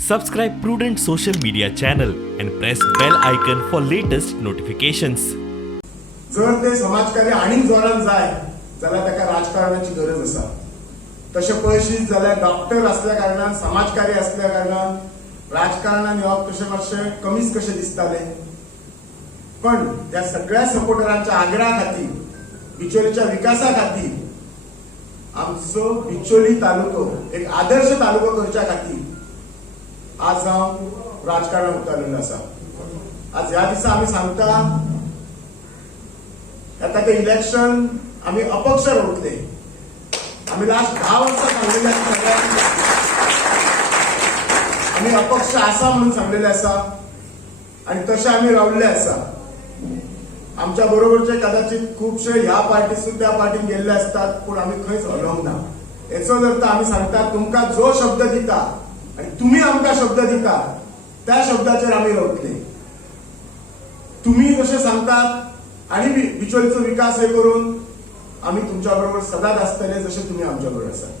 Subscribe Prudent Social Media channel and press bell icon for latest notifications. जर ते समाजकार्य आनीक जोरान जाय जाल्यार ताका राजकारणाची गरज आसा. तशें पळयशीत जाल्यार डॉक्टर असल्या कारणान समाजकार्य असल्या कारणान राजकारणान येवप तशें मातशें कमीच कशें दिसताले. पण त्या सगळ्या सपोर्टरांच्या आग्रा खातीर बिचोलीच्या विकासा खातीर आमचो बिचोली तालुको एक आदर्श तालुको करच्या खातीर आज हांव राजकारणात उतरलेलो आसा. आज ह्या दिसा आमी सांगता आता ते इलेक्शन आम्ही अपक्ष रोखले. आम्ही लास्ट 10 वर्सां सांगलेले सगळ्यांक आम्ही अपक्ष आसा म्हणून सांगलेले आसा आणि तसे आम्ही रावल्ले आसा. आमच्या बरोबरचे कदाचित खूपशे ह्या पार्टीसून त्या पार्टीन गेल्ले असतात पण आम्ही खंयच हलवंक ना. हेचो अर्थ आम्ही सांगता तुमकां जो शब्द दिता आणि तुम्ही आमकां शब्द दिता त्या शब्दाचेर आम्ही रावतले. तुम्ही जसे सांगतात आणि बिचोलीचो विकास हे करून आम्ही तुमच्या बरोबर सदांच आसतले जसे तुम्ही आमच्या बरोबर आसात.